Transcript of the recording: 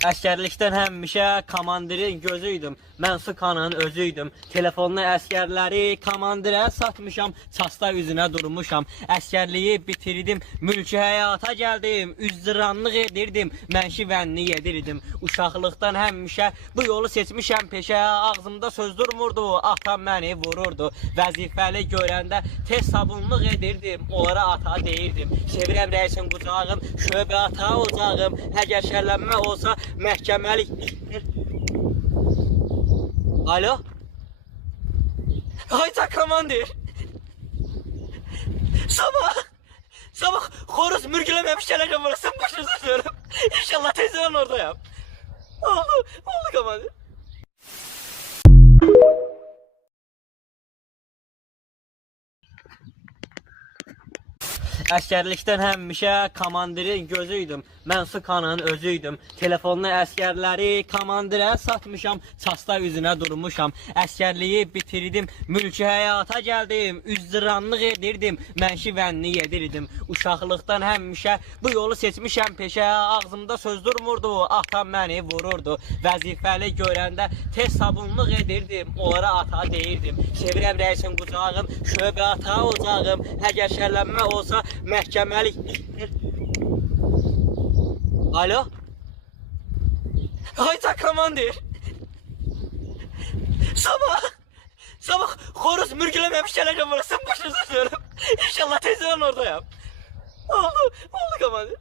Əsgərlikdən həmişə komandirin gözüydüm. Mən Sıkanın özüydüm. Telefonlu əsgərləri komandirə satmışam. Çasta üzünə durmuşam. Əsgərliyi bitirdim. Mülki həyata gəldim. Üzranlıq edirdim. Mənşivənni yedirdim. Uşaqlıqdan həmişə bu yolu seçmişəm peşə. Ağzımda söz durmurdu. Atam məni vururdu. Vəzifəli görəndə tez sabunluq edirdim. Onlara ata deyirdim. Sevirəm rəisin qucağım. Şöbə ata ocağım. Əgər şərlənmə olsa məhkəməlik. Alo? Hayda komandir. Sabah xoruz mürgüləməmiş gələcəm burası. Başınızı söylüyorum. İnşallah tezdən oradayım. Oldu komandir. Əsgərlikdən həmişə komandirin gözüydüm. Mən Sıkanın özüydüm. Telefonlu əsgərləri komandirə satmışam. Çasta üzünə durmuşam. Əsgərliyi bitirdim. Mülki həyata gəldim. Üzranlıq edirdim. Mənşivənni yedirdim. Uşaqlıqdan həmişə bu yolu seçmişəm peşə. Ağzımda söz durmurdu. Atam məni vururdu. Vəzifəli görəndə tez sabunluq edirdim. Onlara ata deyirdim. Sevirəm rəisin qucağım. Şöbə ata ocağım. Əgər şərlənmə olsa məhkəməlik. Alo? Hayda komandir. Sabah xoruz mürgüləməmiş gələcəm burası. Başınızı söylüyorum. İnşallah tezdən oradayım. Oldu komandir.